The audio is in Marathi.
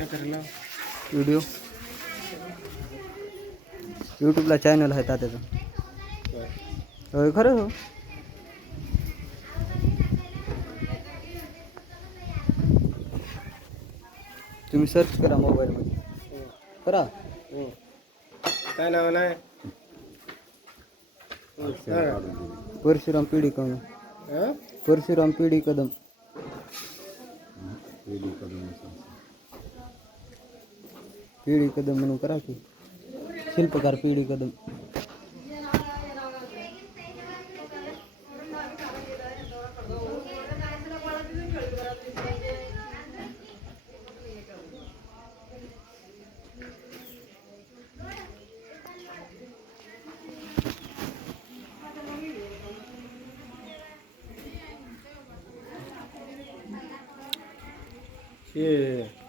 व्हिडिओ यूट्यूबला चॅनल आहे तात्याचं. होय खरं हो. तुम्ही सर्च करा मोबाईलमध्ये करा. काय नाव नाही परशुराम पिढी कदम. परशुराम पिढी कदम. पिढी कदम म्हणून करा की. शिल्पकार पिढी कदम. हे